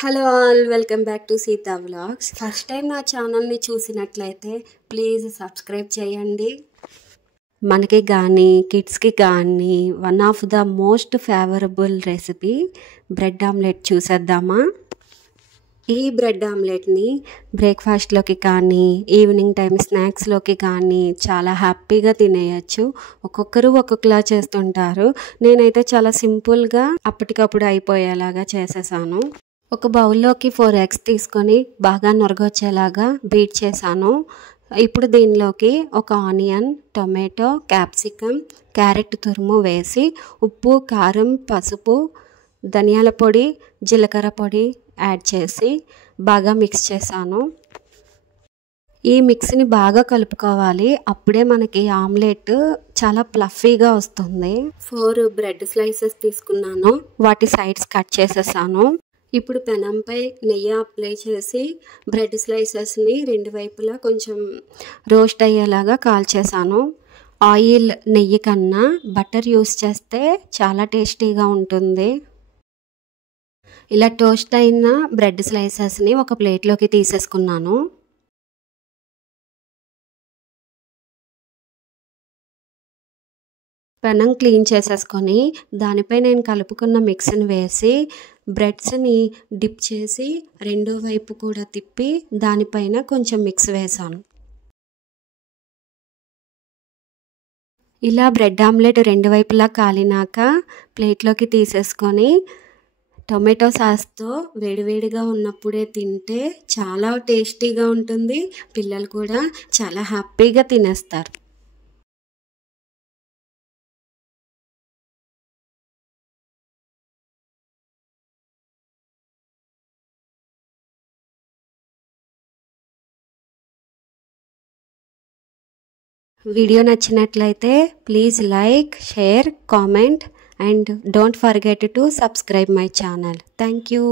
Hello all, welcome back to Sita vlogs. First time నా ఛానల్ని చూసినట్లయితే ప్లీజ్ సబ్స్క్రైబ్ చేయండి. మనకి కానీ కిడ్స్కి కానీ one of the most favourable recipe bread omelette చూసేద్దామా. ఈ బ్రెడ్ ఆమ్లెట్ని బ్రేక్ఫాస్ట్లోకి కానీ ఈవినింగ్ టైం స్నాక్స్లోకి కానీ చాలా హ్యాపీగా తినేయచ్చు. ఒక్కొక్కరు ఒక్కొక్కలా చేస్తుంటారు. నేనైతే చాలా సింపుల్గా అప్పటికప్పుడు అయిపోయేలాగా చేసేసాను. ఒక బౌల్లోకి 4 eggs తీసుకొని బాగా నొరగొచ్చేలాగా బీట్ చేశాను. ఇప్పుడు దీనిలోకి ఒక ఆనియన్, టొమాటో, క్యాప్సికమ్, క్యారెట్ తురుము వేసి ఉప్పు, కారం, పసుపు, ధనియాల పొడి, జీలకర్ర పొడి యాడ్ చేసి బాగా మిక్స్ చేశాను. ఈ మిక్స్ని బాగా కలుపుకోవాలి. అప్పుడే మనకి ఆమ్లెట్ చాలా ప్లఫీగా వస్తుంది. 4 బ్రెడ్ స్లైసెస్ తీసుకున్నాను. వాటి సైడ్స్ కట్ చేసేసాను. ఇప్పుడు పెనంపై నెయ్యి అప్లై చేసి బ్రెడ్ స్లైసెస్ని రెండు వైపులా కొంచెం రోస్ట్ అయ్యేలాగా కాల్చేసాను. ఆయిల్, నెయ్యి కన్నా బటర్ యూస్ చేస్తే చాలా టేస్టీగా ఉంటుంది. ఇలా టోస్ట్ అయిన బ్రెడ్ స్లైసెస్ని ఒక ప్లేట్లోకి తీసేసుకున్నాను. పెనం క్లీన్ చేసేసుకొని దానిపై నేను కలుపుకున్న మిక్స్ని వేసి బ్రెడ్స్ని డిప్ చేసి రెండో వైపు కూడా తిప్పి దానిపైన కొంచెం మిక్స్ వేసాను. ఇలా బ్రెడ్ ఆమ్లెట్ రెండు వైపులా కాలినాక ప్లేట్లోకి తీసేసుకొని టొమాటో సాస్తో వేడివేడిగా ఉన్నప్పుడే తింటే చాలా టేస్టీగా ఉంటుంది. పిల్లలు కూడా చాలా హ్యాపీగా తినేస్తారు. వీడియో నచ్చినట్లయితే please like, share, comment and don't forget to subscribe my channel. Thank you.